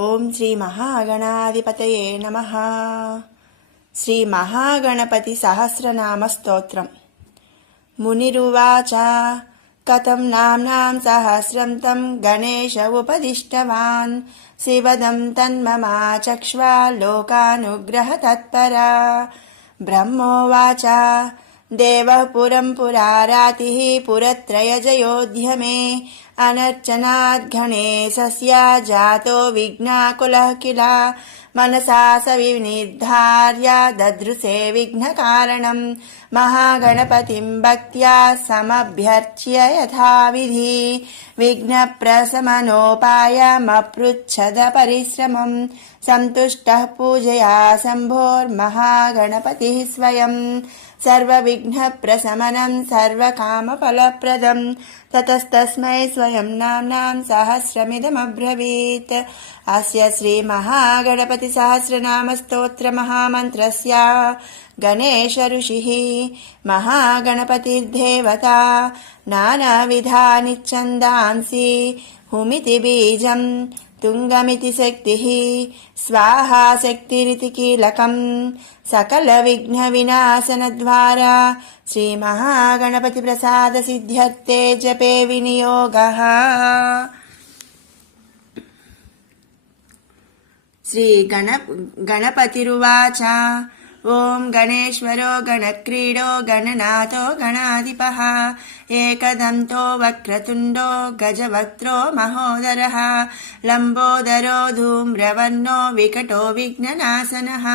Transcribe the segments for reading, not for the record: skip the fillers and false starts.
ఓం శ్రీ మహాగణాధిపతయే నమః. శ్రీ మహాగణపతి సహస్రనామ స్తోత్రం. మునిరువాచ కథం నామ్నాం సహస్రం తం గణేశ ఉపదిష్టవాన్ శివదం తన్మమాచక్ష్వా లోకానుగ్రహ తత్పరా. బ్రహ్మోవాచ దేవః పురం పురారాతిః పురత్రయజయోధ్య మే అనర్చనాద్ గణేశస్య జాతో విఘ్నాకులః కిల. మనసా స వినిర్ధార్య దదృశే విఘ్నకారణం మహాగణపతిం భక్త్యా సమభ్యర్చ్య యథావిధి. విఘ్నప్రశమనోపాయమపృచ్ఛద పరిశ్రమం సంతుష్టః పూజయా శంభోర్మహాగణపతిః స్వయం. సర్వవిఘ్నప్రశమనం సర్వకామఫలప్రదం తతస్తస్మై స్వయం నామ్నాం సహస్రమిదమబ్రవీత్. అస్య శ్రీ మహాగణపతి సహస్రనామ స్తోత్ర మహామంత్రస్య గణేశ ఋషిః మహాగణపతిర్దేవతా నానావిధాని ఛందాంసి. హుమితి బీజం తుంగమితి శక్తిః స్వాహా శక్తిరితి కీలకం. సకల విఘ్న వినాశన ద్వారా శ్రీ మహాగణపతి ప్రసాద సిద్ధ్యర్థే జపే వినియోగః. శ్రీ గణపతిరువాచ ఓం గణేశ్వరో గణక్రీడో గణనాథో గణాధిపః ఏకదంతో వక్రతుండో గజవక్త్రో మహోదరః లంబోదరో ధూమ్రవర్ణో వికటో విఘ్ననాశనః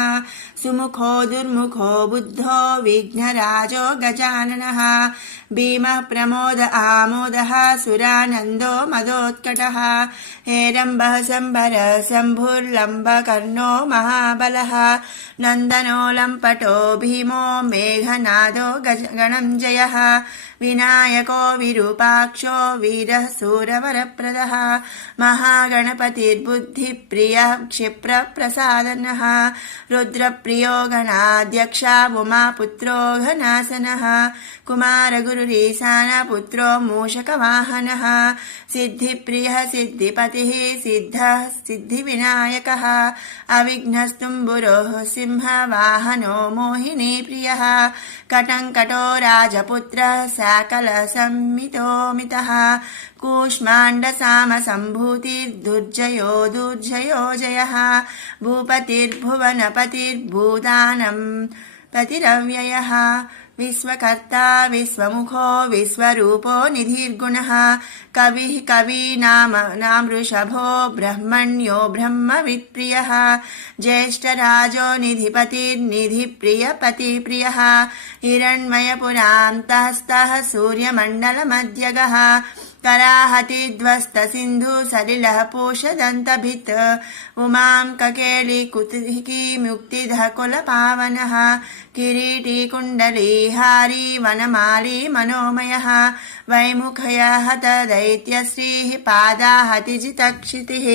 సుముఖో దుర్ముఖో బుద్ధో విఘ్నరాజో గజాననః భీమః ప్రమోద ఆమోదః సురానందో మదోత్కటః హేరంబః శంభర శంభుర్లంబకర్ణో మహాబలః నందనో లంపటో భీమో మేఘనాదో గణంజయః వినాయకో విరూపాక్షో వీరః శూరవరప్రదః మహాగణపతిర్బుద్ధిప్రియః క్షిప్రప్రసాదనః రుద్రప్రియో గణాధ్యక్ష ఉమాపుత్రో ఘనాసనః కుమారగురురీశానపుత్రో మూషకవాహనః సిద్ధిప్రియः సిద్ధిపతిः సిద్ధः సిద్ధివినాయకः అవిఘ్నస్తుంబురో సింహవాహనో మోహినీప్రియः కటంకటో రాజపుత్రः సకల సంమితోమితః కూష్మాండ సామ సంభూతిర్దుర్జయో దుర్జయో జయః భూపతిర్భువనపతిర్భూతానం పతిరవ్యయః విశ్వకర్తా విశ్వముఖో విశ్వరూపో నిధిర్గుణః కవిః కవీనాం వృషభో బ్రహ్మణ్యో బ్రహ్మవిత్ప్రియః జ్యేష్ఠరాజో నిధిపతిర్నిధిప్రియపతిప్రియః హిరణ్మయపురాంతఃస్థः సూర్యమండలమధ్యగः कराहतिध्वस्त सिन्धु सलिलः पूषदन्तभित् उमां ककेली कुतिकी मुक्तिधः कुलपावनः किरीटी कुण्डली हारी वनमाली मनोमयः वैमुखयः हत दैत्यश्रीः पादाहतिजितक्षितिः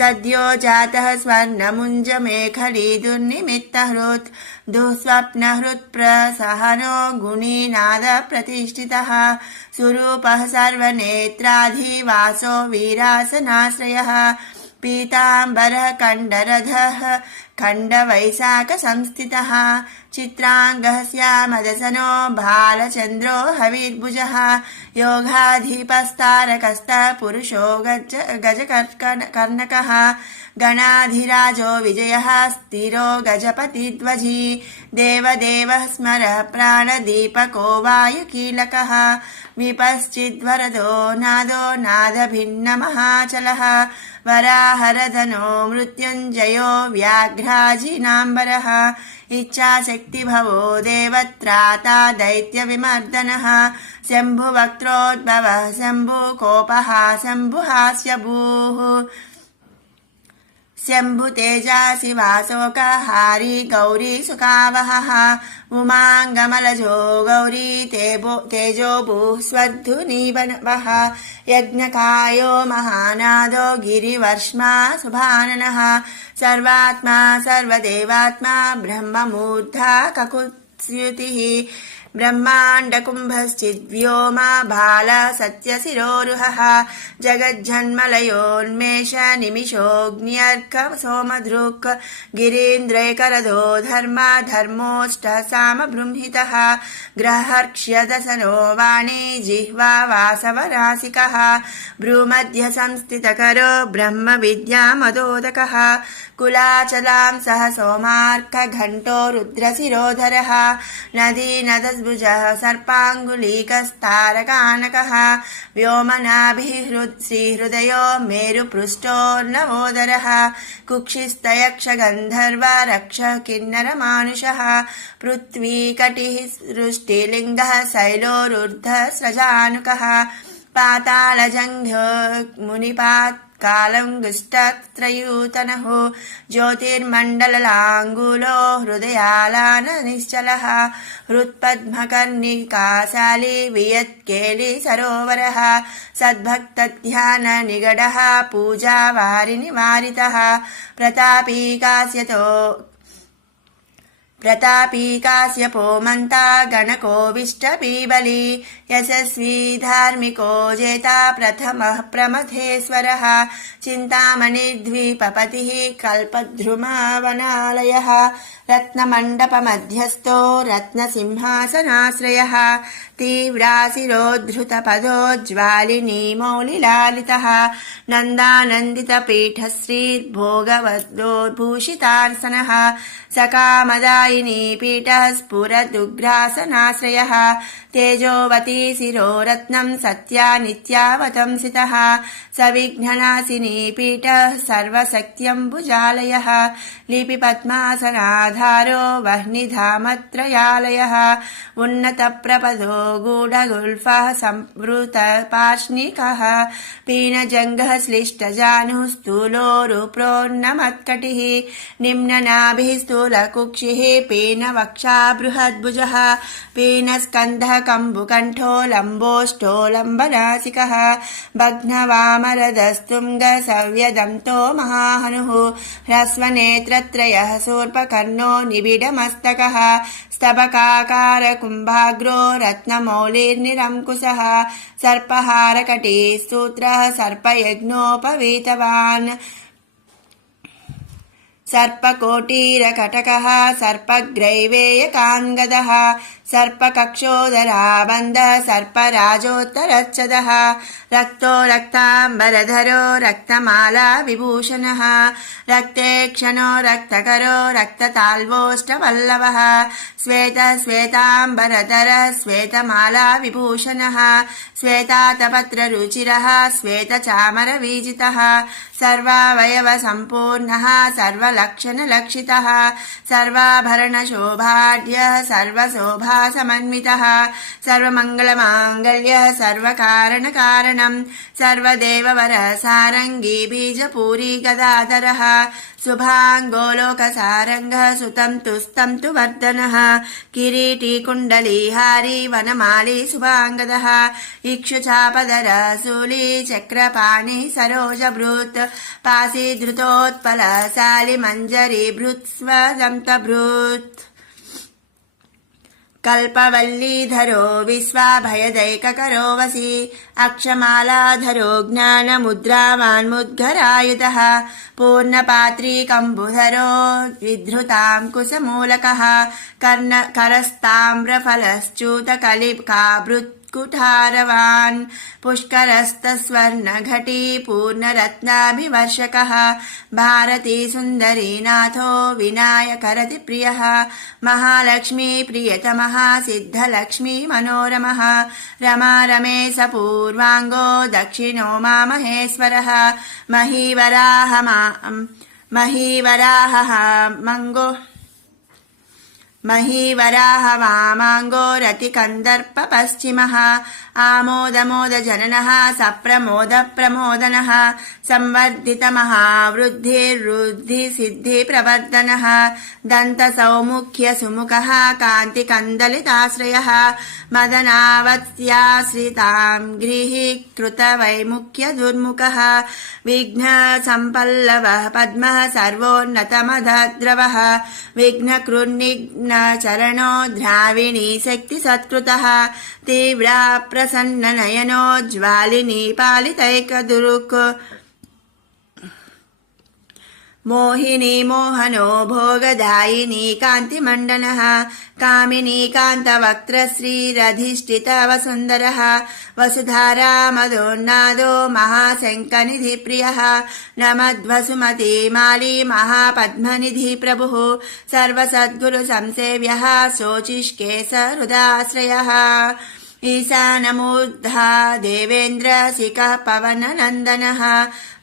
सद्यो जातः स्वर्णमुञ्जमेखली दुर्निमित्तहृत् दुःस्वप्नहृत्प्रसहनो गुणीनादप्रतिष्ठितः सुरूपः सर्वनेत्राधिवासो वीरासनाश्रयः पीताम्बरः कण्डरधः खण्डवैशाखसंस्थितः चित्राङ्गः श्यामदसनो भालचन्द्रो हविर्भुजः योगाधिपस्तारकस्तः पुरुषो गजकर्णकः गणाधिराजो विजयः स्थिरो गजपतिध्वजी देवदेवः स्मरः प्राणदीपको वायुकीलकः विपश्चिद्वरदो नादो नादभिन्नमहाचलः वराहरधनो मृत्युञ्जयो व्याघ्राजिनाम्बरः इच्छाशक्तिभवो देवत्राता दैत्यविमर्दनः शम्भुवक्त्रोद्भवः शम्भुकोपः शम्भुहास्यभूः शम्भुतेजासि वासोकहारी गौरी सुखावहः उमाङ्गमलजो गौरी तेजो भूः स्वद्धुनीवनवः यज्ञकायो महानादो गिरिवर्ष्मा सुभाननः सर्वात्मा सर्वदेवात्मा ब्रह्ममूर्धा ककुत्स्युतिः ब्रह्माण्डकुम्भश्चिद्व्योमा भाल सत्यशिरोरुहः जगज्जन्मलयोन्मेष निमिषोऽग्न्यर्क सोमधृक् गिरीन्द्रैकरदो धर्मा धर्मोष्ट सामबृंहितः ग्रहर्क्ष्यदसनो वाणी जिह्वा वासवरासिकः भ्रूमध्य संस्थितकरो ब्रह्मविद्यामदोदकः कुलाचलां सह सोमार्कघण्टो रुद्रशिरोधरः नदीनदद्भुजः सर्पाङ्गुलीकस्तारकानकः व्योमनाभिः श्रीहृदयो मेरुपृष्ठोर्नवोदरः कुक्षिस्तयक्षगन्धर्व रक्ष किन्नरमानुषः पृथ्वीकटिः सृष्टिलिङ्गः शैलोरुर्ध्वः स्रजानुकः पातालजङ्घ्यो मुनिपात् कालङ्गुष्टत्रयूतनः ज्योतिर्मण्डललाङ्गूलो हृदयालान निश्चलः हृत्पद्मकर्णिकाशाली वियत्केली सरोवरः सद्भक्तध्याननिगडः पूजावारिनिवारितः प्रतापी काश्यपो मन्ता गणकोऽविष्टबीबली यशस्वी धार्मिको जेता प्रथमः प्रमथेश्वरः चिन्तामणिद्वीपपतिः कल्पद्रुमवनालयः रत्नमण्डपमध्यस्थो रत्नसिंहासनाश्रयः तीव्राशिरोद्धृतपदोज्ज्वालिनी मौलिलालितः नन्दानन्दितपीठश्रीर्भोगवद्भूषितार्सनः सकामदायिनी पीठः स्फुरदुग्रासनाश्रयः तेजोवती शिरोरत्नं सत्या नित्यावतंसितः सविघ्ननाशिनी पीठः सर्वशक्त्यम्बुजालयः लिपिपद्मासनाधारो वह्निधामत्रयालयः उन्नतप्रपदो गूढगुल्फः संवृतपार्ष्णिकः पीनजङ्घः श्लिष्टजानुः स्थूलोरुप्रोन्नमत्कटिः निम्ननाभिः स्थूलकुक्षिः पीनवक्षा बृहद्भुजः पीनस्कन्धः कम्बुकण्ठो लम्बोष्ठो लम्बनासिकः भग्नवामरदस्तुङ्गसव्यदन्तो महाहनुः ह्रस्वनेत्रत्रयः शूर्पकर्णो निबिडमस्तकः स्तबकाकारकुम्भाग्रो रत्नमौलिर्निरङ्कुशः सर्पहारकटी सूत्रः सर्पयज्ञोपवीतवान् सर्पकोटीरकटकः सर्पग्रैवेयकाङ्गदः सर्पकक्षोदराबन्धः सर्पराजोत्तरच्छदः रक्तो रक्ताम्बरधरो रक्तमाला विभूषणः रक्तेक्षणो रक्तकरो रक्तताल्वोष्टवल्लभः श्वेताम्बरधरः श्वेतमाला विभूषणः श्वेतातपत्ररुचिरः श्वेतचामरवीजितः सर्वावयवसम्पूर्णः सर्वलक्षणलक्षितः सर्वाभरणशोभाढ्यः सर्वशोभासमन्वितः सर्वमङ्गलमाङ्गल्यः सर्वकारणकारणं सर्वदेववरः सारङ्गी बीजपूरी गदाधरः शुभाङ्गोलोकसारङ्गः सुतं तुस्तं तु वर्धनः किरीटी कुण्डलीहारी वनमाली शुभाङ्गदः इक्षुचापदर शूली चक्रपाणि सरोजभृत् पाशीधृतोत्पलशाली मञ्जरी भृत्स्वदन्तभृत् कल्पवल्लीधरो विश्वाभयदैककरो वशी अक्षमालाधरो ज्ञानमुद्रावान्मुद्गरायुधः पूर्णपात्रीकम्बुधरो विधृताङ्कुशमूलकः करस्ताम्रफलश्च्यूतकलिकाभृत् कुठारवान् पुष्करस्तस्वर्णघटी पूर्णरत्नाभिवर्षकः भारती सुन्दरीनाथो विनायकरति प्रियः महालक्ष्मी प्रियतमः सिद्धलक्ष्मी मनोरमः रमा रमेश पूर्वाङ्गो दक्षिणो मामहेश्वरः महीवराह वामाङ्गो रतिकन्दर्प पश्चिमः आमोदमोदजननः सप्रमोदप्रमोदनः संवर्धितमहावृद्धिर्वृद्धिसिद्धिप्रवर्धनः दन्तसौमुख्यसुमुखः कान्तिकन्दलिताश्रयः मदनावत्याश्रितां गृहीकृतवैमुख्यदुर्मुखः विघ्नसम्पल्लवः पद्मः सर्वोन्नतमधद्रवः विघ्नकृन्निघ्न चरणो द्राविणी शक्तिसत्कृतः तीव्रा प्रसन्ननयनो ज्वालिनी पालितैकदुरुक् मोहिनी मोहनो भोगदायिनी कान्तिमण्डनः कामिनी कान्तवक्त्रश्रीरधिष्ठितवसुन्दरः वसुधारा मदोन्नादो महाशङ्खनिधिप्रियः नमद्वसुमती माली महापद्मनिधि प्रभुः सर्वसद्गुरुसंसेव्यः शोचिष्केशहृदाश्रयः ईशानमूर्धा देवेन्द्रशिखः पवननन्दनः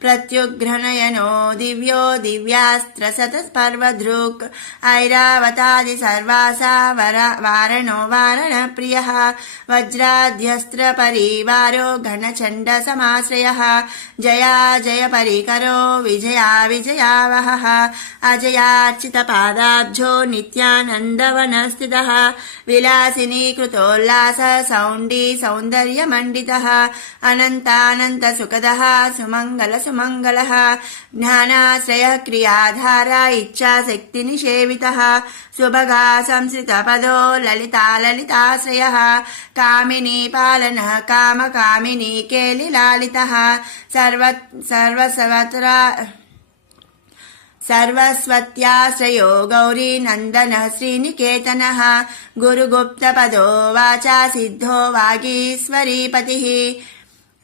प्रत्युग्रनयनो दिव्यो दिव्यास्त्रशतपर्वधृक् ऐरावतादि सर्वासा वारणो वारणप्रियः वज्राध्यस्त्रपरिवारो घनचण्डसमाश्रयः जया जय परिकरो विजया विजयावहः अजयार्चितपादाब्जो नित्यानन्दवनस्थितः विलासिनी कृतोल्लास सौण्डी सौन्दर्यमण्डितः अनन्तानन्तसुखदः सुमङ्गलः ज्ञानाश्रयः क्रियाधारा इच्छाशक्तिनिषेवितः सुभगा संसृतपदो ललिताश्रयः कामिनी पालनः कामकामिनी केलिलालितः सर्वस्वत्याश्रयो गौरीनन्दनः श्रीनिकेतनः गुरुगुप्तपदो वाचा सिद्धो वागीश्वरीपतिः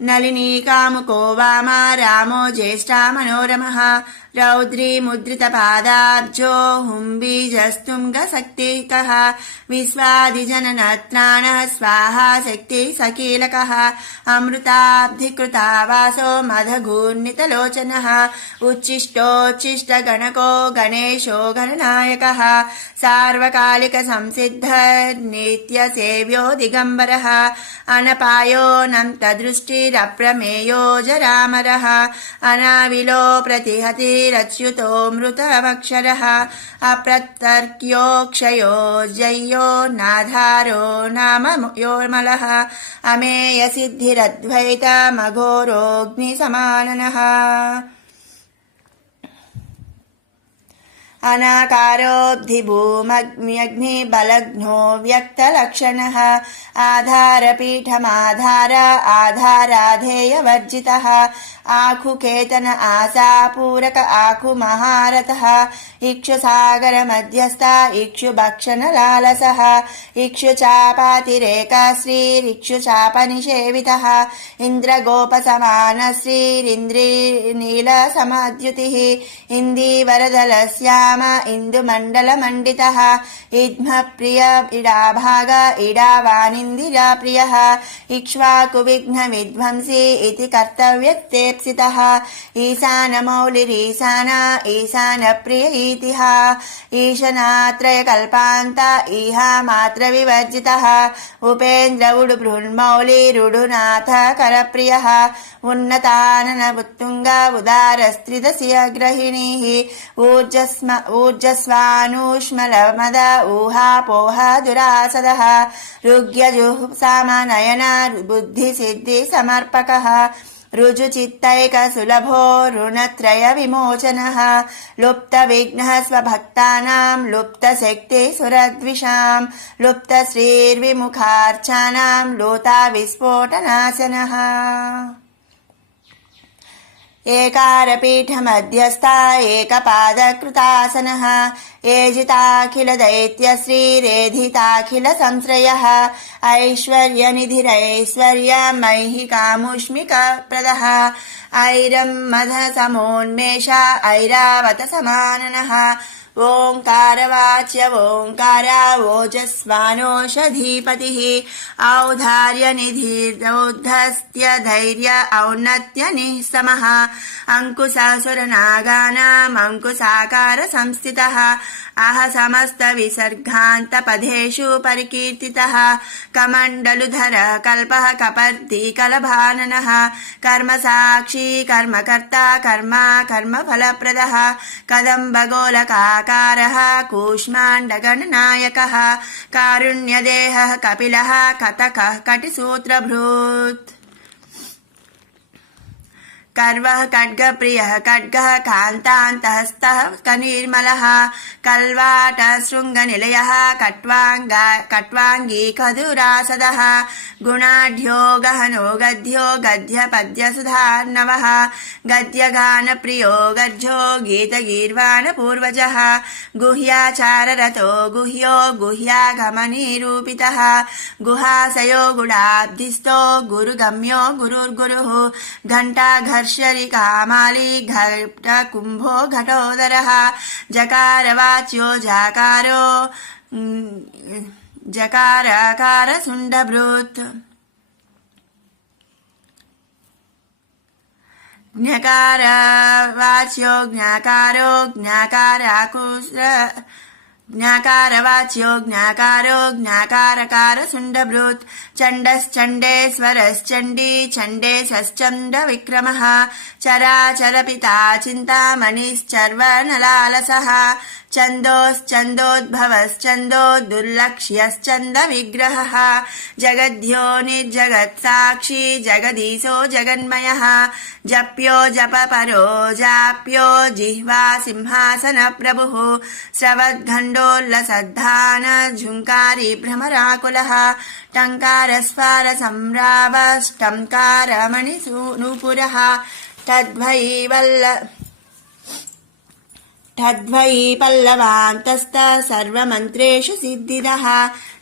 नलिनी कामुको वामा रामो ज्येष्ठा मनोरमः रौद्री मुद्रितपादाब्जो हुम्बीजस्तुङ्गशक्तिकः विश्वादिजननत्राणः स्वाहा शक्तिसकीलकः अमृताब्धिकृता वासो मदघूर्णितलोचनः उच्छिष्टोच्छिष्टगणको गणेशो गणनायकः सार्वकालिकसंसिद्धर्नित्यसेव्यो दिगम्बरः अनपायोऽनन्तदृष्टिरप्रमेयो जरामरः अनाविलो प्रतिहतिरच्युतो मृतमक्षरः अप्रतर्क्योक्षयो जय्यो नाधारो नाम योर्मलः अमेयसिद्धिरद्वैतमघोरोऽग्निसमाननः अनाकारोऽब्धिभूमग्न्यग्निबलघ्नो व्यक्तलक्षणः आधाराधेयवर्जितः आखुकेतन आशापूरक आखुमहारथः इक्षुसागरमध्यस्था इक्षुभक्षणलालसः इक्षुचापातिरेकश्रीरिक्षुचापनिषेवितः इन्द्रगोपसमानश्रीरिन्द्रीनीलसमाद्युतिः इन्दीवरदलस्याम इन्दुमण्डलमण्डितः इद्मप्रिय इडाभाग इडावानिन्दिराप्रियः इक्ष्वाकुविघ्नविध्वंसी इति कर्तव्यतेप्सितः ईशानमौलिरीशाना ईशानप्रिय इतिः ईशनात्रयकल्पान्त इहामात्रविवर्जितः उपेन्द्र उडुबृन्मौलिरुडुनाथ करप्रियः उन्नताननवुत्तुङ्ग उदारस्त्रिदशीयग्रहिणीः ऊर्जस्वानुष्मलमद ऊहापोह दुरासदः ऋग्यजुःसामनयन बुद्धिसिद्धिसमर्पकः ऋजुचित्तैकसुलभो ऋणत्रयविमोचनः लुप्तविघ्नः स्वभक्तानां लुप्तशक्तिसुरद्विषां लुप्तश्रीर्विमुखार्चानां लोताविस्फोटनाशनः एकारपीठमध्यस्था एकपादकृतासनः एजिताखिलदैत्यश्रीरेधिताखिलसंश्रयः ऐश्वर्यनिधिरैश्वर्यमैहिकामुष्मिकप्रदः ऐरम्मधसमोन्मेष ऐरावतसमाननः ओङ्कारवाच्य ओङ्कार ओजस्वानोषधीपतिः औदार्यनिधिरौद्धस्त्य धैर्य औन्नत्यनिःसमः अङ्कुशासुरनागानाम् अङ्कुशाकार संस्थितः आह समस्त विसर्गान्तपदेषु परिकीर्तितः कमण्डलुधर कल्पः कपर्दी कलभाननः कर्मसाक्षी कर्मकर्ता कर्मा कर्मफलप्रदः कदम्बगोलकाकारः कूष्माण्डगणनायकः कारुण्यदेहः कपिलः कटकः कटिसूत्रभृत् कर्वः खड्गप्रियः खड्गः कान्तान्तहस्तः कनिर्मलः कल्वाटशृङ्गनिलयः कट्वाङ्गी खदुरासदः गुणाढ्यो गहनो गद्यो गद्यपद्यसुधार्णवः गद्यगानप्रियो गर्जो गीतगीर्वाणपूर्वजः गुह्याचाररतो गुह्यो गुह्यागमनिरूपितः गुहाशयो गुडाब्धिस्थो गुरुगम्यो गुरुर्गुरुः घण्टाघर्षरि कामाली घटकुम्भो घटोदरः जकारवाच्यो जाकारो जकाराकार सुण्डभृत् ज्ञकारवाच्यो ज्ञाकारो ज्ञाकारवाच्यो ज्ञाकारो ज्ञाकारकार सुण्डभृत् चण्डश्चण्डेश्वरश्चण्डी चण्डेशश्चण्ड विक्रमः चराचरपिता चिन्तामणिश्चर्वणलालसः छन्दोश्चन्दोद्भवश्चन्दो दुर्लक्ष्यश्चन्द विग्रहः जगद्योनिर्जगत्साक्षी जगदीशो जगन्मयः जप्यो जपपरो जाप्यो जिह्वा सिंहासन प्रभुः स्रवद्गण्डोल्लसद्धान झुङ्कारी भ्रमराकुलः टङ्कारस्फारसंरावष्टङ्कारमणिनूपुरः तद्वै पल्लवान्तस्त सर्वमन्त्रेषु सिद्धिदः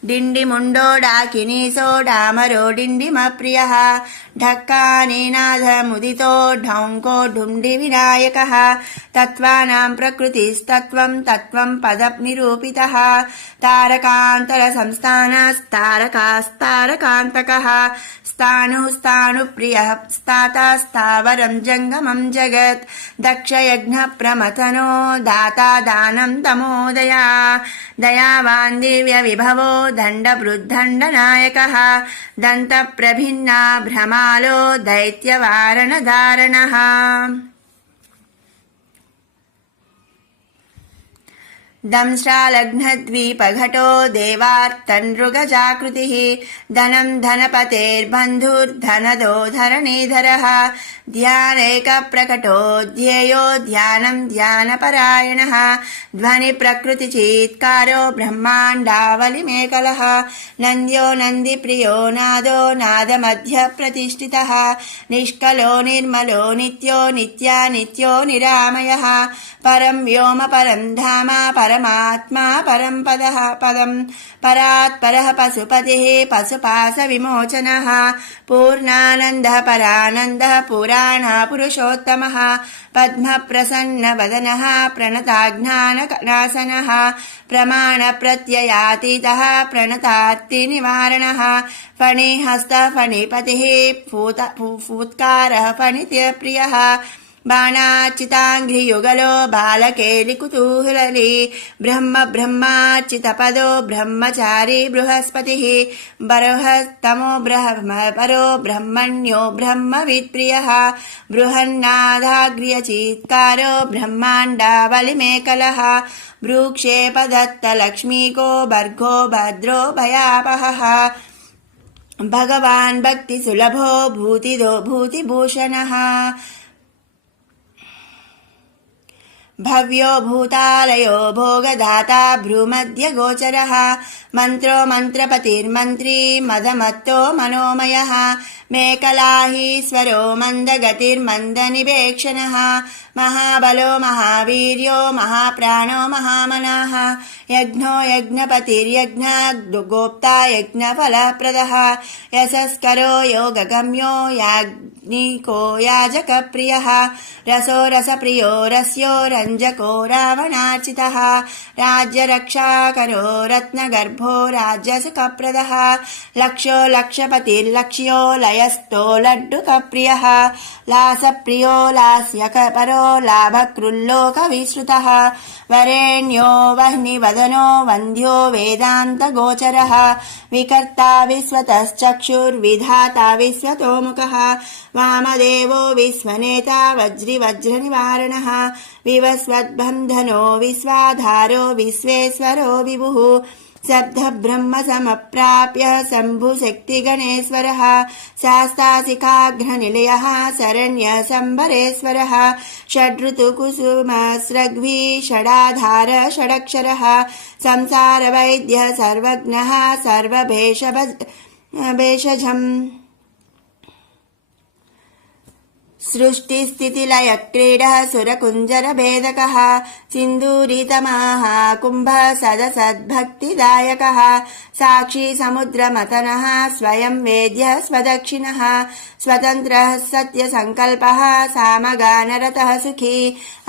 डिण्डिमुण्डो डाकिनीसो डामरो डिण्डिमप्रियः ढक्कानीनाथमुदितो ढौङ्को ढुण्डिविनायकः तत्त्वानां प्रकृतिस्तत्त्वं तत्त्वं पदनिरूपितः तारकान्तरसंस्थानस्तारकास्तारकान्तकः स्थाणुप्रियः स्थाता स्थावरं जङ्गमं जगत् दक्षयज्ञप्रमथनो दाता दानं तमोदया दयावान् दिव्यविभवो दण्डवृद्धण्डनायकः दन्तप्रभिन्ना भ्रमालो दैत्यवारणधारणः दंश्रालग्नद्वीपघटो देवार्तनृगजाकृतिः धनं धनपतेर्बन्धुर्धनदो धरणीधरः ध्यानैकप्रकटो ध्येयो ध्यानं ध्यानपरायणः ध्वनिप्रकृतिचीत्कारो ब्रह्माण्डावलिमेकलः नन्द्यो नन्दिप्रियो नादो नादमध्यप्रतिष्ठितः निष्कलो निर्मलो नित्यो नित्यानित्यो निरामयः परं व्योम परं धाम परमात्मा परं पदं परात्परः पशुपतिः पशुपाशविमोचनः पूर्णानन्दः परानन्दः पुराणः पुरुषोत्तमः पद्मप्रसन्नवदनः प्रणताज्ञाननाशनः प्रमाणप्रत्ययातीतः प्रणतार्तिनिवारणः फणिहस्तः फणिपतिः फूत्कारः फणिप्रियः बाणाच्युताङ्घ्रियुगलो बालकेलिकुतूहली ब्रह्माच्युतपदो ब्रह्मचारी बृहस्पतिः बृहस्तमो परो ब्रह्मण्यो ब्रह्मवित्प्रियः बृहन्नादाग्र्यचीत्कारो ब्रह्माण्डावलिमेकलः भ्रूक्षेपदत्तलक्ष्मीको भर्गो भद्रो भयापहः भगवान् भक्तिसुलभो भूतिभूषणः भव्यो भूतालयो भोगदाता भ्रूमध्यगोचरः मन्त्रो मन्त्रपतिर्मन्त्री मदमत्तो मनोमयः मेकलाहीश्वरो मन्दगतिर्मन्दनिवेक्षणः महाबलो महावीर्यो महाप्राणो महामनः यज्ञो यज्ञपतिर्यज्ञगोप्ता यज्ञफलप्रदः यशस्करो योगगम्यो याज्ञिको याजकप्रियः रसो रसप्रियो रस्यो रञ्जको रावणार्चितः राज्यरक्षाकरो रत्नगर्भो राज्यसुखप्रदः लक्षो लक्षपतिर्लक्ष्यो लयस्थो लड्डुकप्रियः लासप्रियो लास्यकपरो लाभकृल्लोकविश्रुतः वरेण्यो वह्निवदनो वन्द्यो वेदान्तगोचरः विकर्ता विश्वतश्चक्षुर्विधाता विश्वतोमुखः वामदेवो विश्वनेता वज्रिवज्रनिवारणः विवस्वद्बन्धनो विश्वाधारो विश्वेश्वरो विभुः शब्दब्रह्म समप्राप्य शम्भुशक्तिगणेश्वरः शास्ताशिखाग्रनिलयः शरण्यशम्बरेश्वरः षड्ऋतुकुसुमस्रग्भि षडाधार षडक्षरः संसारवैद्यः सर्वज्ञः सर्वभेषजम् सृष्टिस्थितिलयक्रीडः सुरकुञ्जरभेदकः सिन्दूरितमाः कुम्भः सदसद्भक्तिदायकः साक्षी समुद्रमथनः स्वयं वेद्यः स्वदक्षिणः स्वतन्त्रः सत्यसङ्कल्पः सामगानरतः सुखी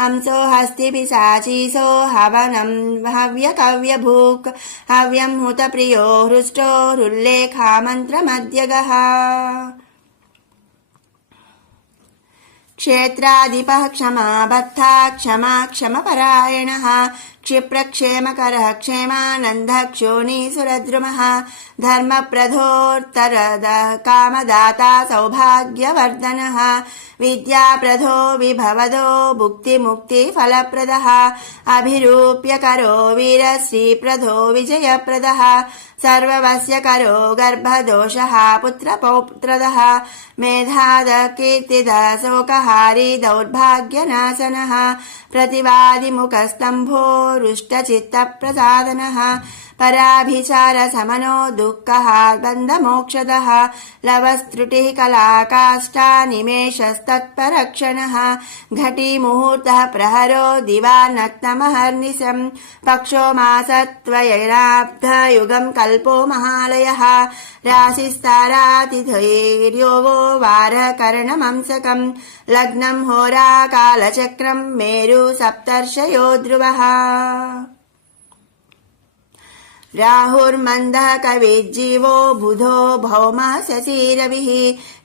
हंसो हस्तिपिशाचीसो हवनं हव्यकव्यभूक् हव्यं हुतप्रियो हृष्टो हृल्लेखामन्त्रमध्यगः क्षेत्राधिपः क्षमाबद्धा क्षमा क्षमपरायणः क्षिप्रक्षेमकरः क्षेमानन्दः क्षोणीसुरद्रुमः धर्मप्रदोत्तरदः कामदाता सौभाग्यवर्धनः विद्याप्रदो विभवदो भुक्तिमुक्तिफलप्रदः अभिरूप्यकरो वीरश्रीप्रदो विजयप्रदः सर्ववश्यकरो गर्भदोषः पुत्रपौत्रदः मेधादः कीर्तिदः शोकहारी दौर्भाग्यनाशनः प्रतिवादिमुखस्तम्भो रुष्टचित्तप्रसादनः पराभिचारशमनो दुःखः बन्धमोक्षदः लवस्त्रुटिः कलाकाष्ठा निमेषस्तत्परक्षणः घटीमुहूर्तः प्रहरो दिवानक्तमहर्निशम् पक्षो मासत्वयैराब्धयुगं कल्पो महालयः राशिस्तारातिथैर्योगो वारः करणमंसकम् लग्नं होराकालचक्रं मेरु सप्तर्षयो ध्रुवः राहुर्मन्दः कविज्जीवो बुधो भौमः शशिरविः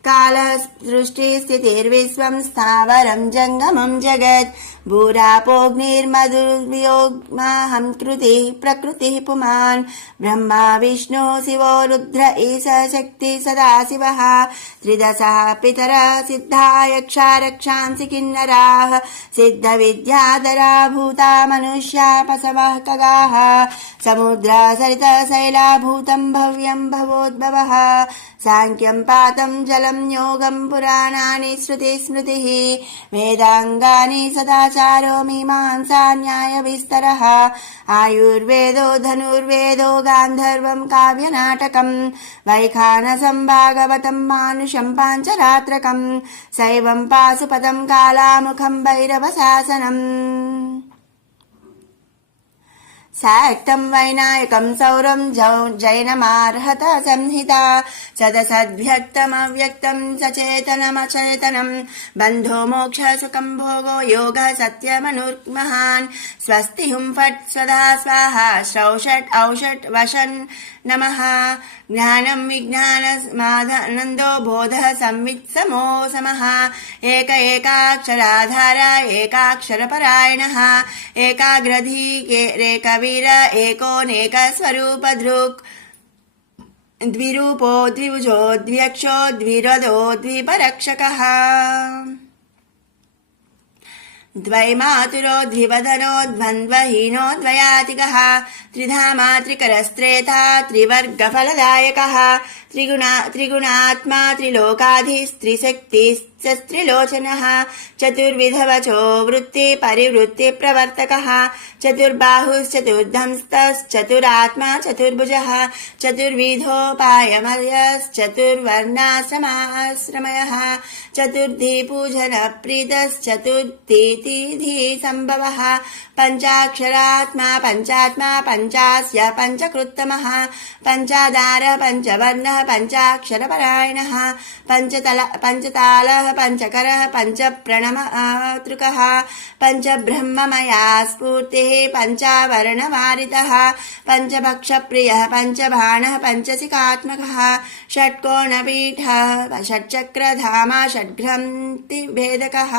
कालः सृष्टिस्थितिर्विश्वं स्थावरं जङ्गमं जगत् भूरापोऽग्निर्मधुर्वियोगमाहं कृतिः प्रकृतिः पुमान् ब्रह्मा विष्णु शिवो रुद्र ईश शक्ति सदाशिवः त्रिदशः पितरः सिद्धा यक्षा रक्षांसि किन्नराः सिद्धविद्याधरा भूता मनुष्या पशवः खगाः समुद्रा सरितः शैलाभूतं भव्यं भवोद्भवः साङ्ख्यं पातं जलं योगं पुराणानि श्रुतिस्मृतिः वेदाङ्गानि सदाचारो मीमांसा न्यायविस्तरः आयुर्वेदो धनुर्वेदो गान्धर्वं काव्यनाटकं वैखानसं भागवतं मानुषं पाञ्चरात्रकं शैवं पाशुपतं कालामुखं भैरवशासनम् साक्तं वैनायकं सौरं जैनमार्हत संहिता सदसद्व्यक्तमव्यक्तं सचेतनमचेतनं बन्धो मोक्ष सुखं भोगो योगः सत्यमनुर्महान् स्वस्ति हुं फट् स्वधा स्वाहा श्रौषट् औषट् वशन् नमः ज्ञानं विज्ञानमानन्दो बोधः संवित् समो समः एक एकाक्षराधार एकाक्षरपरायणः एकाग्रधीरेकवीर एकोनेक स्वरूपधृक् द्विरूपो द्विभुजो द्व्यक्षो द्विरदो द्विपरक्षकः द्वैमातुरो द्विवदनो द्वन्द्वहीनो द्वयातिगः त्रिधामा त्रिकरस्त्रेता त्रिवर्गफलदायकः त्रिगुणात्मा त्रिलोकाधिस्त्रिशक्तिस्त्रिलोचनः चतुर्विधवचो वृत्ति परिवृत्ति प्रवर्तकः चतुर्बाहुश्चतुर्धंस्तश्चतुरात्मा चतुर्भुजः चतुर्विधोपायमयश्चतुर्वर्णाश्रमः चतुर्धिपूजनप्रीतश्चतुर्थितिधि सम्भवः पञ्चाक्षरात्मा पञ्चात्मा पञ्चास्य पञ्चकृत्तमः पञ्चाधारः पञ्चवर्णः पञ्चाक्षरपरायणः पञ्चतालः पञ्चकरः पञ्चप्रणमातृकः पञ्चब्रह्ममया स्फूर्तिः पञ्चावरणवारितः पञ्चभक्षप्रियः पञ्चबाणः पञ्चशिखात्मकः षट्कोणपीठः षट्चक्रधामा षड्ग्रन्थिभेदकः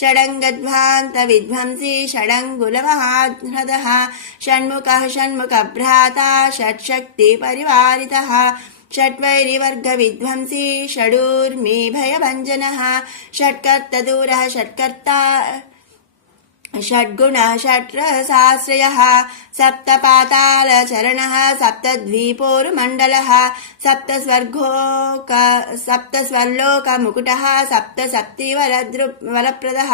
षडङ्गध्वान्तविध्वंसी षडङ्गुलमहाह्रदः षण्मुखः षण्मुखभ्राता षट्शक्तिपरिवारितः षट्वैरिवर्गविध्वंसी षडूर्मिभयभञ्जनः षट्कर्तदूरः षट्कर्ता षड्गुणः षट्रसाश्रयः सप्तपातालचरणः सप्तद्वीपोरुमण्डलः सप्तस्वर्लोकमुकुटः सप्तशक्तिवरप्रदः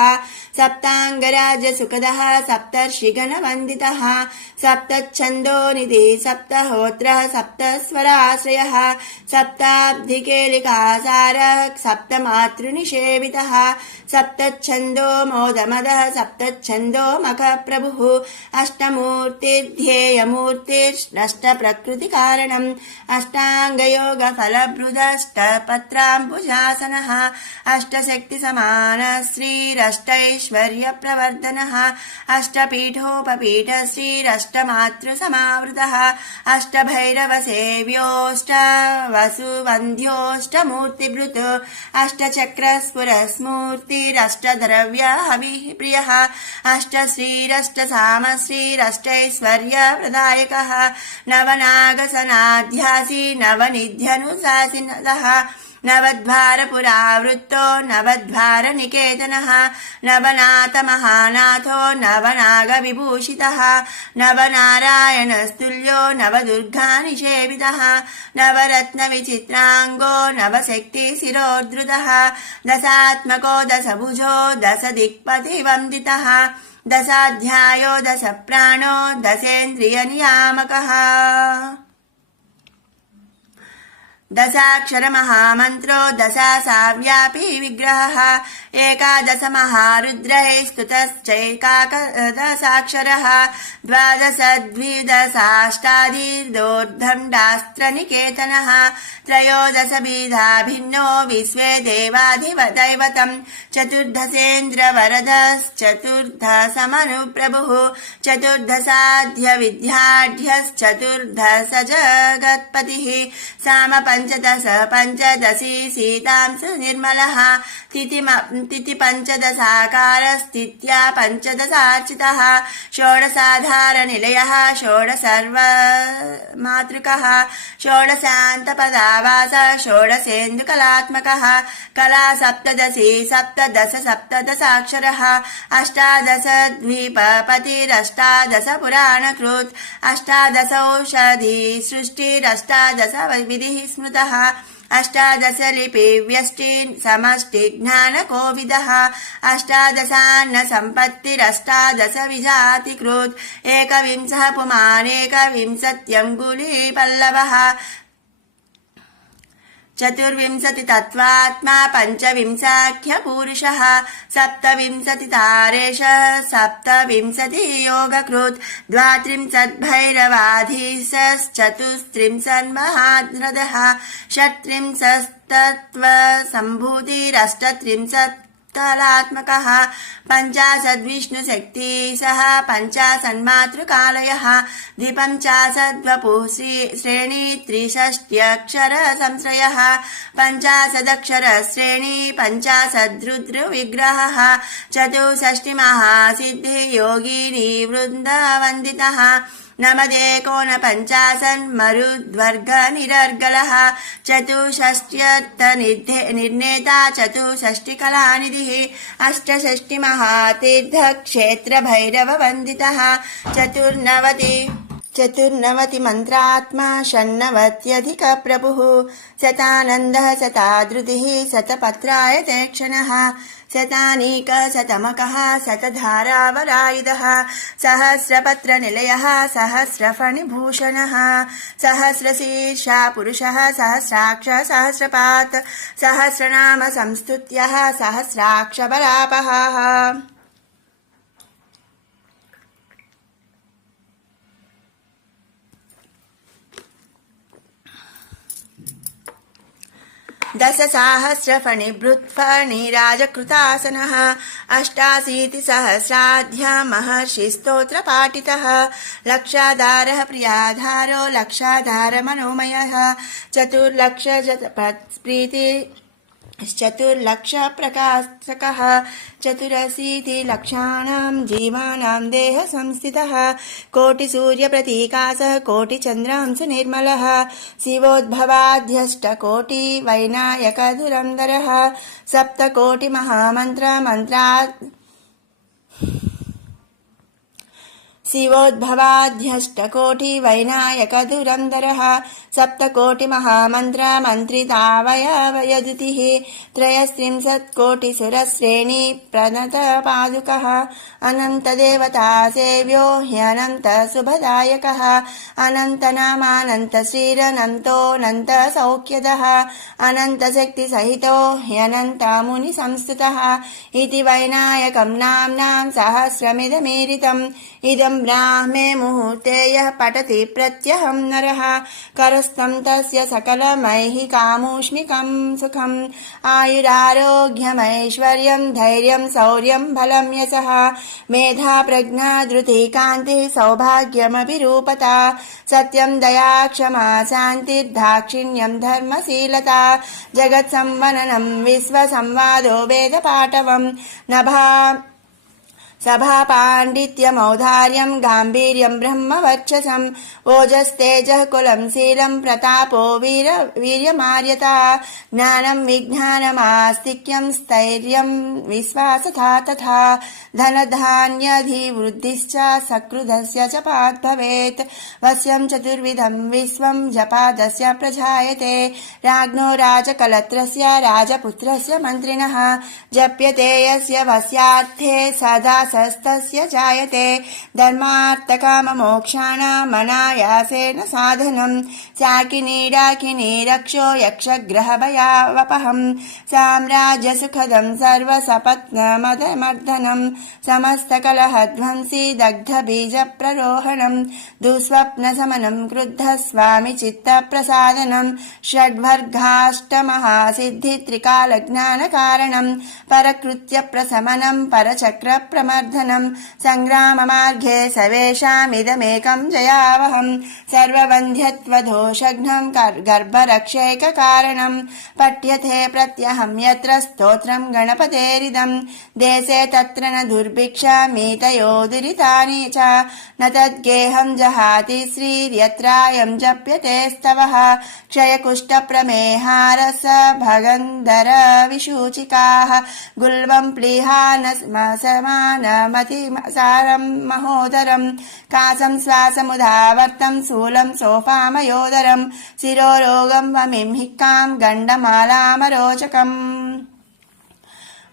सप्ताङ्गराजसुखदः सप्तर्षिगणवन्दितः सप्तच्छन्दोनिधि सप्तहोत्रः सप्तस्वराश्रयः सप्ताब्धिकेलिकासारः सप्तमातृनिषेवितः सप्तच्छन्दो मोदमदः सप्तच्छन्दो मखप्रभुः अष्टमूर्तिर्ध्येयमूर्तिरष्टप्रकृतिकारणम् अष्टाङ्गयोगफलभृदष्टपत्राम्बुजासनः अष्टशक्तिसमानः श्रीरष्टैश्वर्यप्रवर्धनः अष्टपीठोपपीठ श्रीरष्टमातृसमावृतः अष्टभैरवसेव्योऽष्टवसुवन्ध्योऽष्टमूर्तिभृत् अष्टचक्रस्फुरस्मूर्तिरष्टद्रव्यहविः अष्टश्रीरष्टसाम श्रीरष्टैश्वर्यप्रदायकः नवनागसनाध्यासी नवनिध्यनुशासिनः नवद्वारपुरावृत्तो नवद्वारनिकेतनः नवनाथमहानाथो नवनागविभूषितः नवनारायणस्तुल्यो नवदुर्गानिषेवितः नवरत्नविचित्राङ्गो नवशक्तिशिरोद्धृतः दशात्मको दशभुजो दशदिक्पतिवन्दितः दशाध्यायो दशप्राणो दशेन्द्रियनियामकः दशाक्षरमहामन्त्रो दशासाव्यापी विग्रहः एकादशमहारुद्रैः स्तुतश्चैकादशाक्षरः द्वादशद्विदशाष्टादिर्दोर्धण्डास्त्रनिकेतनः त्रयोदशभिधा भिन्नो विश्वे देवाधिदैवतम् चतुर्दशेन्द्रवरदश्चतुर्दशमनुप्रभुः चतुर्दशाद्यविद्याढ्यश्चतुर्दशजगत्पतिः साम पञ्चदश पञ्चदशी सीतांशु निर्मलः तिथि पञ्चदशाकारस्थित्या पञ्चदशार्चितः षोडशाधारनिलयः षोडशर्वमातृकः षोडशान्तपदावास षोडशेन्दुकलात्मकः कला सप्तदशी सप्तदश सप्तदशाक्षरः अष्टादशद्वीपपतिरष्टादशपुराणकृत् अष्टादशौषधी सृष्टिरष्टादश विधिः स्मृतः अष्टादशलिपिव्यष्टि समष्टिज्ञानकोविदः अष्टादशान्नसम्पत्तिरष्टादशविजातिकृत् एकविंशः पुमानेकविंशत्यङ्गुलीपल्लवः चतुर्विंशतितत्त्वात्मा पञ्चविंशाख्यपूरुषः सप्तविंशतितारेषः सप्तविंशतियोगकृत् द्वात्रिंशद्भैरवाधीशश्चतुस्त्रिंशन्महारथः षट्त्रिंशत्तत्त्वसम्भूतिरष्टत्रिंशत् कलात्मकः पञ्चाशद्विष्णुशक्तिशः पञ्चाशन्मातृकालयः द्विपञ्चाशद्वपुः श्रेणी त्रिषष्ट्यक्षरसंश्रयः पञ्चाशदक्षरश्रेणी पञ्चाशद्रुद्रविग्रहः चतुष्षष्टिमहासिद्धिः योगिनी वृन्दवन्दितः नमदेकोनपञ्चाशन्मरुद्वर्गनिरर्गलः चतुष्षष्ट्यर्थनिर्णेता चतुष्षष्टिकलानिधिः अष्टषष्टिमहातीर्थक्षेत्रभैरववन्दितः चतुर्नवतिमन्त्रात्मा षण्णवत्यधिकप्रभुः शतानन्दः शताद्रुतिः शतपत्रायतेक्षणः शतानीकशतमकः शतधारावरायुधः सहस्रपत्रनिलयः सहस्रफणिभूषणः सहस्रशीर्षा पुरुषः सहस्राक्ष सहस्रपात् सहस्रनाम संस्तुत्यः सहस्राक्षबलापः दशसाहस्रफणिभृत्फणिराजकृतासनः अष्टाशीतिसहस्राध्या महर्षिस्तोत्रपाठितः लक्षाधारः प्रियाधारो लक्षाधारमनोमयः चतुर्लक्षप्रीति चतुर्लक्षप्रकाशकः चतुरशीतिलक्षाणां जीवानां देह संस्थितः कोटिसूर्यप्रतीकासः कोटिचन्द्रांशुनिर्मलः शिवोद्भवाध्यष्टकोटिवैनायकधुरन्धरः सप्तकोटिमहामन्त्रमन्त्रात् शिवोद्भवाध्यष्टकोटिवैनायकधुरन्धरः सप्तकोटिमहामन्त्रमन्त्रितावयवयदुतिः त्रयस्त्रिंशत्कोटिसुरश्रेणी प्रणतपादुकः अनन्तदेवतासेव्यो ह्यनन्तशुभदायकः अनन्तनामानन्तश्रीरनन्तोऽनन्तसौख्यदः अनन्तशक्तिसहितो ह्यनन्तमुनिसंस्तुतः इति वैनायकं नाम्नां सहस्रमिदमीरितम् इदं ब्राह्मे मुहूर्ते यः पठति प्रत्यहं नरः करस्तं तस्य सकलमैहिकामूष्मिकं सुखम् आयुरारोग्यमैश्वर्यं धैर्यं शौर्यं बलं यशः मेधा प्रज्ञा धृतिः कान्तिः सौभाग्यमभिरूपता सत्यं दया क्षमा शान्तिर्दाक्षिण्यं धर्मशीलता जगत्संवननं विश्वसंवादो वेदपाटवं नभा सभापाण्डित्यमौदार्यं गाम्भीर्यं ब्रह्मवर्चसं ओजस्तेजः कुलं शीलं प्रतापो वीर्यमार्यता ज्ञानं विज्ञानमास्तिक्यं स्थैर्यं विश्वासथा तथा धनधान्याधिवृद्धिश्च सकृदस्य जपात् भवेत् वश्यं चतुर्विधं विश्वं जपादस्य प्रजायते राज्ञो राजकलत्रस्य राजपुत्रस्य मन्त्रिणः जप्यते यस्य वस्यार्थे सदा सस्तस्य जायते धर्मार्थकाममोक्षाणामनायासेन साधनं शाकिनी डाकिनी रक्षो यक्षग्रहभयावपहं साम्राज्यसुखदं सर्वसपत्नमदमर्दनं समस्तकलहध्वंसी दग्धबीजप्ररोहणं दुःस्वप्नशमनं क्रुद्धस्वामिचित्तप्रसादनं षड्वर्गाष्टमहासिद्धित्रिकालज्ञानकारणं परकृत्यप्रशमनं परचक्रप्रमर्दनं सङ्ग्राममार्गे सर्वेषामिदमेकं जयावहं सर्ववन्ध्यत्वदोषघ्नं गर्भरक्षैककारणं पठ्यते प्रत्यहं यत्र स्तोत्रं गणपतेरिदं देशे तत्र न दुर्भिक्षामीतयो दुरितानि च न तद्गेहं जहाति श्रीर्यत्रायं जप्यते स्तवः क्षयकुष्ठप्रमेहारस भगन्धरविसूचिकाः गुल्वं प्लीहानसमानमतिसारं महोदरं कासं श्वासमुदावर्तं शूलं सोपामयोदरं शिरोरोगं वमिंहिकां गण्डमालामरोचकम्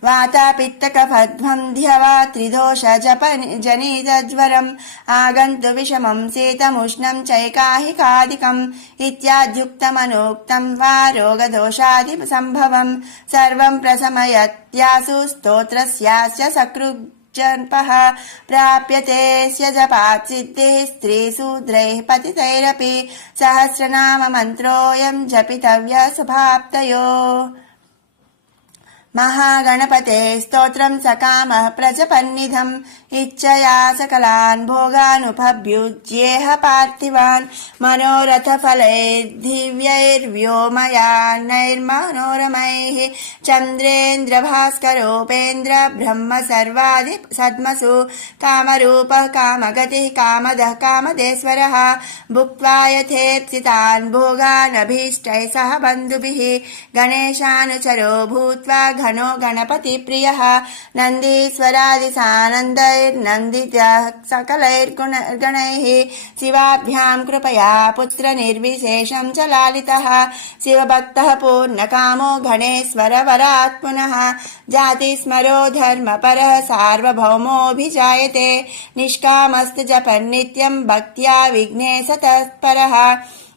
वातापित्तकफध्वं ध्यवा त्रिदोषजनितज्वरम् आगन्तु विषमं शीतमुष्णं चैकाहिकादिकम् इत्याद्युक्तमनोक्तं वा रोगदोषादिसम्भवं सर्वं प्रशमयत्यासु स्तोत्रस्यास्य सकृज्जन्पः प्राप्यतेऽस्य जपात् सिद्धिः स्त्रीशूद्रैः पतितैरपि सहस्रनाममन्त्रोऽयं जपितव्यः शुभाप्तयो महागणपते स्तोत्रं सकामः प्रजपन्निधम् इच्छया सकलान् भोगानुपभ्युज्येह पार्थिवान् मनोरथफलैर्दिव्यैर्व्योमयानैर्मनोरमैः चन्द्रेन्द्रभास्करोपेन्द्र ब्रह्म सर्वादि सद्मसु कामरूपः कामगतिः कामदः कामदेश्वरः भुक्त्वा यथेप्सितान् भोगानभीष्टैः सह बन्धुभिः गणेशानुचरो भूत्वा घनो गणपति प्रियः नन्दीश्वरादिसानन्दैर्नन्दितः सकलैर्गणैः शिवाभ्यां कृपया पुत्र निर्विशेषं च लालितः शिवभक्तः पूर्णकामो गणेश्वर वरात् पुनः जातिस्मरो धर्मपरः सार्वभौमोऽभिजायते निष्कामस्तु जपन्नित्यं भक्त्या विघ्नेश तत्परः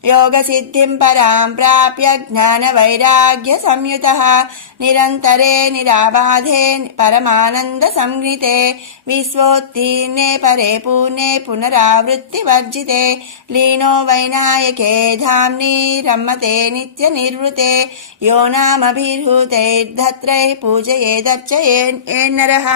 योगसिद्धिं परां प्राप्य ज्ञानवैराग्यसंयुतः निरन्तरे निराबाधे परमानन्दसंज्ञिते विश्वोत्तीर्णे परे पूर्णे पुनरावृत्तिवर्जिते लीनो वैनायके धाम्नि रमते नित्यनिर्वृते यो नामभिहृतैर्धत्रैः पूजयेदर्चयेन्नरः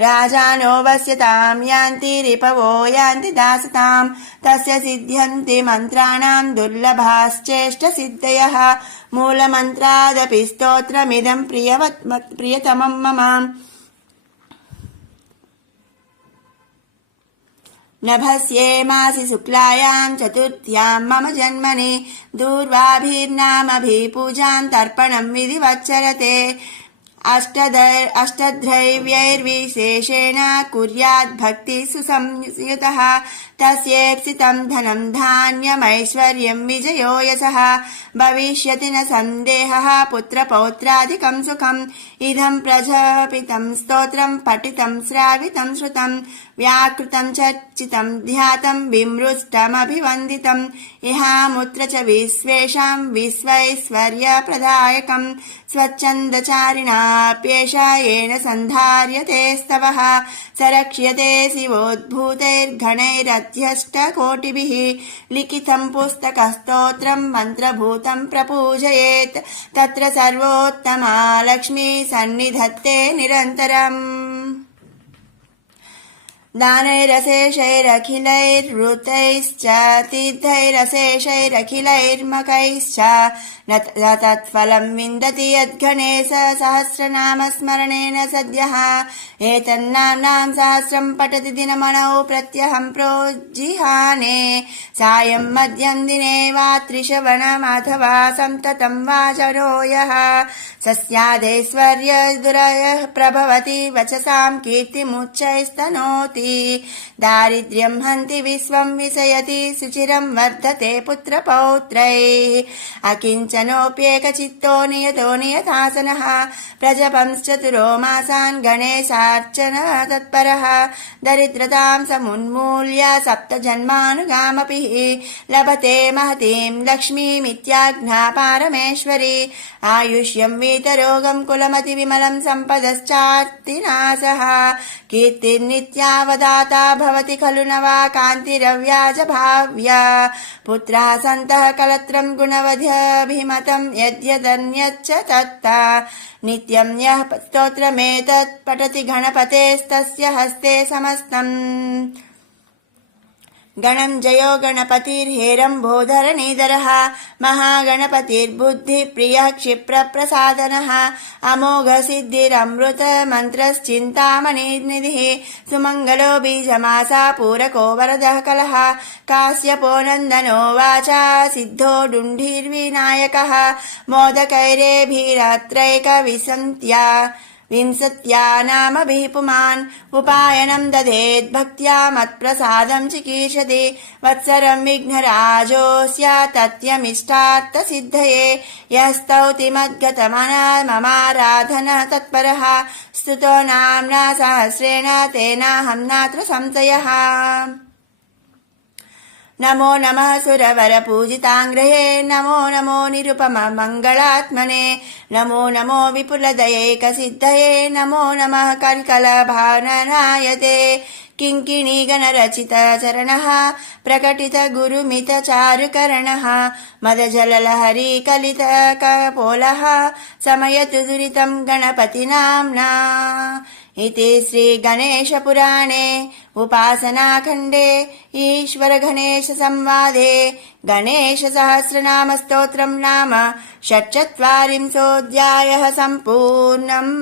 राजानो वस्यतां यान्ति रिपवो यान्ति दासतां तस्य सिद्ध्यन्ति मन्त्राणां दुर्लभाश्चेष्टसिद्धयः मूलमन्त्रादपि स्तोत्रमिदं प्रियतमं मम नभस्ये मासि शुक्लायां चतुर्थ्यां मम जन्मनि दूर्वाभिर्नामभिपूजां तर्पणं विधिवच्चरते अष्टध्रैव्यैर्विशेषेण कुर्यात् भक्ति सुसंयुतः तस्येप्सितं धनं धान्यमैश्वर्यं विजयो यशः भविष्यति न सन्देहः पुत्रपौत्रादिकं सुखम् इदं प्रजापितं स्तोत्रं पठितं श्रावितं श्रुतं व्याकृतं चर्चितं ध्यातं विमृष्टमभिवन्दितम् इहामुत्र च विश्वेषां विश्वैश्वर्यप्रदायकं स्वच्छन्दचारिणाप्येष येन सन्धार्यते स्तवः स रक्ष्यते शिवोद्भूतैर्गणैरध्यष्टकोटिभिः लिखितं पुस्तकस्तोत्रं मन्त्रभूतं प्रपूजयेत् तत्र सर्वोत्तमा लक्ष्मी सन्निधत्ते निरन्तरम् दानैरशेषैरखिलैर्वृतैश्च तीर्थैरशेषैरखिलैर्मकैश्च न तत्फलं विन्दति यद्गणेश सहस्रनाम स्मरणेन सद्यः एतन्नाम्नां सहस्रं पठति दिनमणौ प्रत्यहं प्रोज्जिहाने सायं मध्यं दिने वा त्रिश्रवणमथवा सन्ततं वाचरो यः सस्यादैश्वर्यदुरयः प्रभवति वचसां कीर्तिमुच्चैस्तनोति दारिद्र्यं हन्ति विश्वं विषयति सुचिरं वर्धते पुत्रपौत्रैः अकिञ्चनोऽप्येकचित्तो नियतो नियतासनः प्रजपंश्चतुरो मासान् गणेशार्चन तत्परः दरिद्रतां समुन्मूल्य सप्तजन्मानुगामपि लभते महतीं लक्ष्मीमित्याज्ञा पारमेश्वरी आयुष्यं वीतरोगं कुलमतिविमलं सम्पदश्चार्तिनाशः कीर्तिर्नित्यावदाता भवति खलु न वा कान्तिरव्याजभाव्या पुत्राः सन्तः कलत्रं गुणवध्यभिमतं यद्यदन्यच्च तत्ता नित्यं यः स्तोत्रमेतत् पठति गणपतेस्तस्य हस्ते समस्तम् गणं जयो गणपतिर्हेरम्बोधरणीधरः महागणपतिर्बुद्धिप्रियः क्षिप्रप्रसादनः अमोघसिद्धिरमृतमन्त्रश्चिन्तामणिनिधिः सुमङ्गलो बीजमासा पूरको वरदः कलः काश्यपो नन्दनो वाचा सिद्धो डुण्ढीर्विनायकः मोदकैरेभिरत्रैकविंशत्या नामभिः पुमान् उपायनं दधेत् भक्त्या मत्प्रसादं चिकीर्षति वत्सरं विघ्नराजोऽस्य तत्यमिष्टार्थसिद्धये यः स्तौति मद्गतमनाममाराधनः तत्परः स्तुतो नाम्ना सहस्रेण तेनाहं नात्र संशयः नमो नमः सुरवरपूजिताङ्ग्रहे नमो नमो निरुपममङ्गलात्मने नमो नमो विपुलदयैकसिद्धये नमो नमः कल्कलभाननायते किङ्किणी गणरचितचरणः प्रकटितगुरुमितचारुकरणः मदजललहरी कलितकपोलः समयतु दुरितं गणपतिनाम्ना इति श्रीगणेशपुराणे उपासनाखण्डे ईश्वरगणेशसंवादे गणेशसहस्रनामस्तोत्रं नाम 44 सम्पूर्णम्।